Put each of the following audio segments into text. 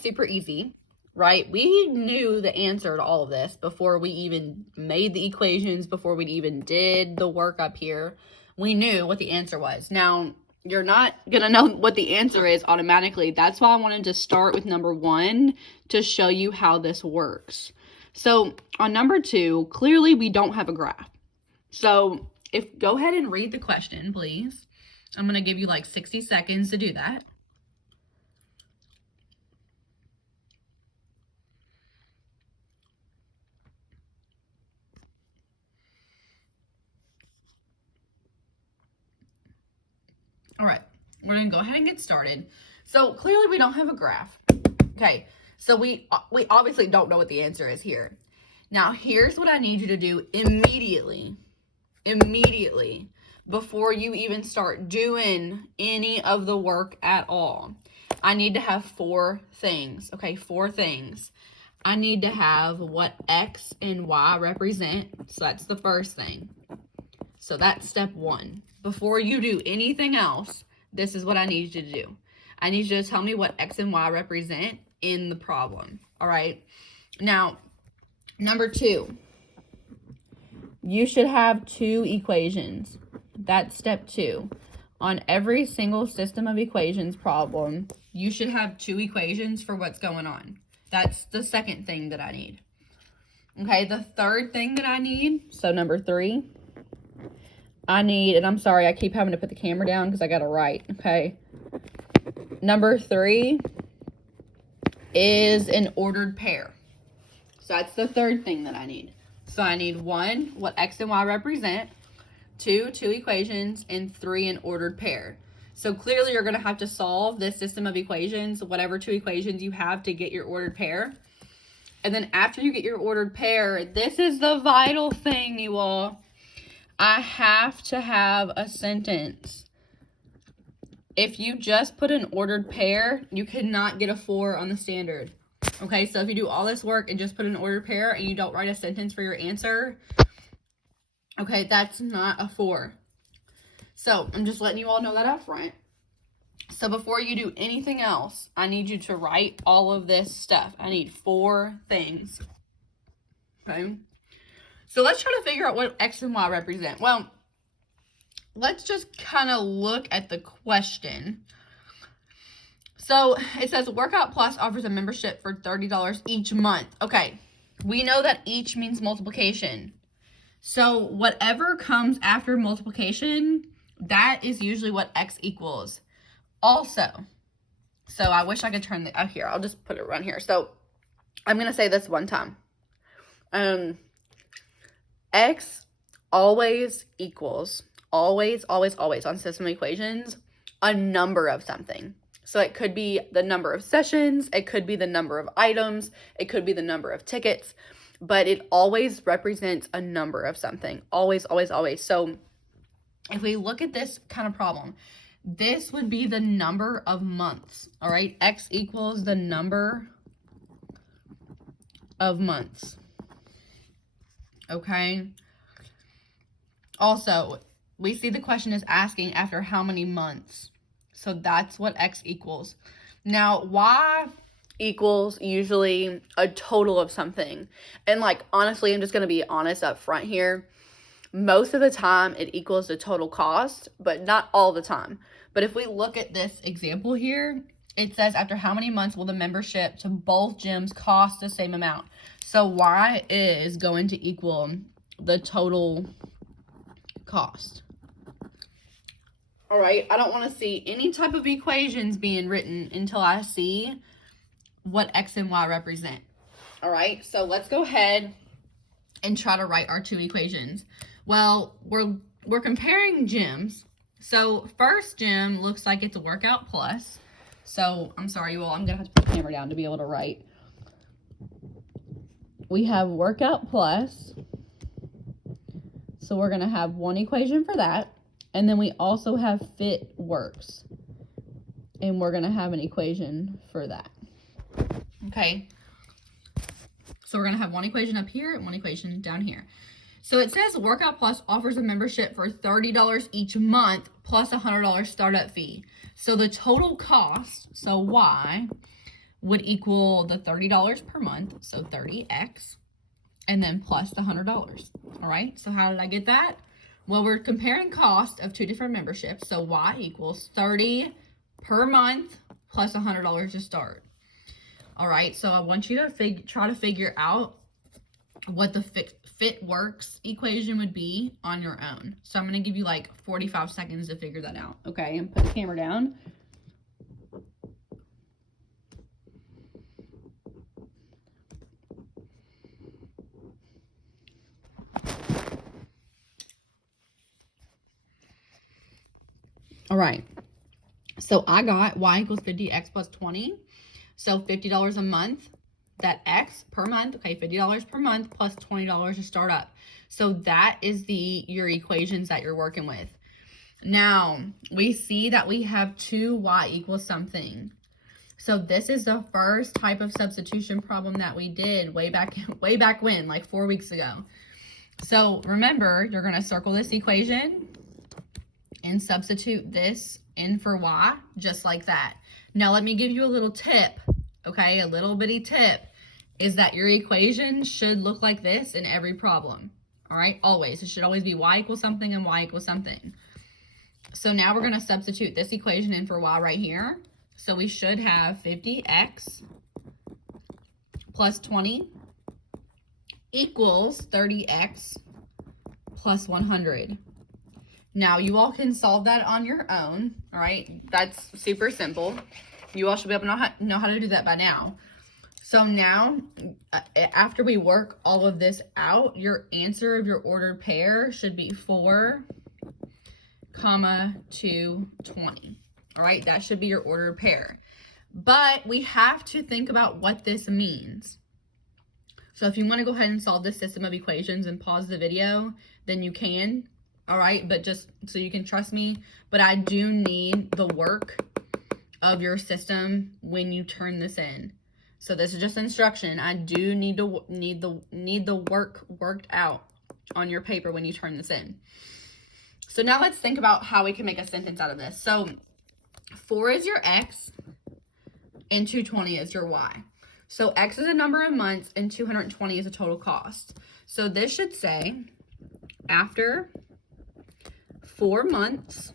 super easy, right? We knew the answer to all of this before we even made the equations, before we even did the work up here. We knew what the answer was. Now, you're not going to know what the answer is automatically. That's why I wanted to start with number 1 to show you how this works. So on number 2, clearly we don't have a graph. So go ahead and read the question, please. I'm going to give you like 60 seconds to do that. All right, we're going to go ahead and get started. So clearly we don't have a graph. Okay, so we obviously don't know what the answer is here. Now, here's what I need you to do immediately, before you even start doing any of the work at all. I need to have 4 things, okay, 4 things. I need to have what X and Y represent, so that's the first thing. So that's step 1. Before you do anything else, this is what I need you to do. I need you to tell me what X and Y represent in the problem, all right? Now, number 2, you should have 2 equations. That's step 2. On every single system of equations problem, you should have 2 equations for what's going on. That's the second thing that I need. Okay, the third thing that I need, so number 3, I need, and I'm sorry, I keep having to put the camera down because I got to write, okay? Number 3 is an ordered pair. So that's the third thing that I need. So I need 1, what X and Y represent, 2 equations, and 3, an ordered pair. So clearly you're going to have to solve this system of equations, whatever 2 equations you have to get your ordered pair. And then after you get your ordered pair, this is the vital thing, you all. I have to have a sentence. If you just put an ordered pair, you cannot get a 4 on the standard. Okay, so if you do all this work and just put an ordered pair and you don't write a sentence for your answer, okay, that's not a 4. So I'm just letting you all know that up front. So before you do anything else, I need you to write all of this stuff. I need 4 things. Okay. So let's try to figure out what X and Y represent. Well, let's just kind of look at the question. So it says Workout Plus offers a membership for $30 each month. Okay, we know that each means multiplication. So whatever comes after multiplication, that is usually what X equals. Also, so I wish I could turn the, here, I'll just put it right here. So I'm going to say this one time. X always equals, always on system equations, a number of something. So it could be the number of sessions, it could be the number of items, it could be the number of tickets, but it always represents a number of something. Always. So if we look at this kind of problem, this would be the number of months, all right? X equals the number of months. Okay. Also, we see the question is asking after how many months. So that's what X equals. Now, Y equals usually a total of something. And like, honestly, I'm just going to be honest up front here. Most of the time it equals the total cost, but not all the time. But if we look at this example here, it says after how many months will the membership to both gyms cost the same amount? So Y is going to equal the total cost. All right, I don't want to see any type of equations being written until I see what X and Y represent. All right, so let's go ahead and try to write our 2 equations. Well, we're comparing gyms. So first gym looks like it's a Workout Plus. So I'm sorry, you all, I'm gonna have to put the camera down to be able to write. We have Workout Plus. So we're gonna have 1 equation for that. And then we also have Fit Works. And we're gonna have an equation for that. Okay. So we're gonna have 1 equation up here and 1 equation down here. So it says Workout Plus offers a membership for $30 each month plus a $100 startup fee. So the total cost, so Y, would equal the $30 per month, so 30x, and then plus the $100. All right, so how did I get that? Well, we're comparing cost of two different memberships, so y equals 30 per month plus $100 to start. All right, so I want you to try to figure out what the fit works equation would be on your own. So I'm going to give you like 45 seconds to figure that out. Okay, and put the camera down. All right, so I got y equals 50x plus 20. So $50 a month, that x per month, okay, $50 per month plus $20 to start up. So that is your equations that you're working with. Now, we see that we have 2y equals something. So this is the first type of substitution problem that we did way back when, like 4 weeks ago. So remember, you're going to circle this equation and substitute this in for y, just like that. Now, let me give you a little tip, okay? A little bitty tip is that your equation should look like this in every problem, all right? Always. It should always be y equals something and y equals something. So now we're going to substitute this equation in for y right here. So we should have 50x plus 20 equals 30x plus 100. Now, you all can solve that on your own, all right? That's super simple. You all should be able to know how to do that by now. So now, after we work all of this out, your answer of your ordered pair should be 4, 220. All right, that should be your ordered pair. But we have to think about what this means. So if you want to go ahead and solve this system of equations and pause the video, then you can. All right, but just so you can trust me, but I do need the work of your system when you turn this in. So this is just instruction. I do need the work worked out on your paper when you turn this in. So now let's think about how we can make a sentence out of this. So 4 is your x and 220 is your y. So x is a number of months and 220 is a total cost. So this should say after 4 months,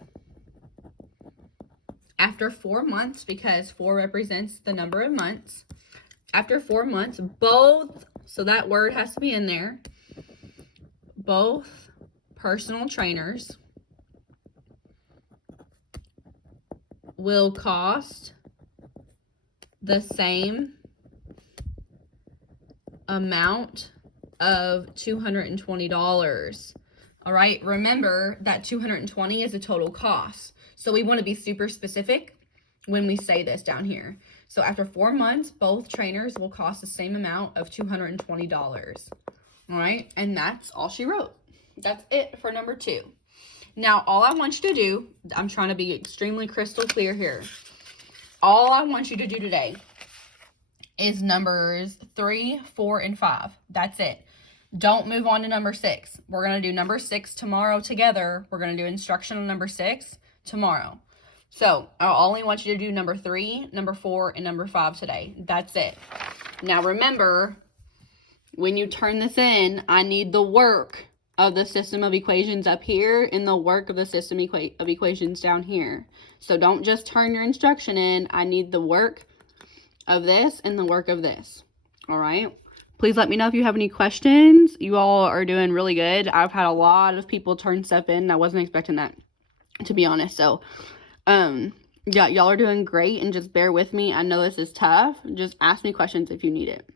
because 4 represents the number of months, after 4 months, both, so that word has to be in there, both personal trainers will cost the same amount of $220. All right, remember that 220 is the total cost. So we want to be super specific when we say this down here. So after 4 months, both trainers will cost the same amount of $220. All right, and that's all she wrote. That's it for number 2. Now, all I want you to do, I'm trying to be extremely crystal clear here. All I want you to do today is numbers 3, 4, and 5. That's it. Don't move on to number 6. We're going to do number 6 tomorrow together. We're going to do instruction on number 6 tomorrow. So I only want you to do number 3, number 4, and number 5 today. That's it. Now remember, when you turn this in, I need the work of the system of equations up here and the work of the system of equations down here. So don't just turn your instruction in. I need the work of this and the work of this. All right. Please let me know if you have any questions. You all are doing really good. I've had a lot of people turn stuff in. I wasn't expecting that, to be honest. So, yeah, y'all are doing great, and just bear with me. I know this is tough. Just ask me questions if you need it.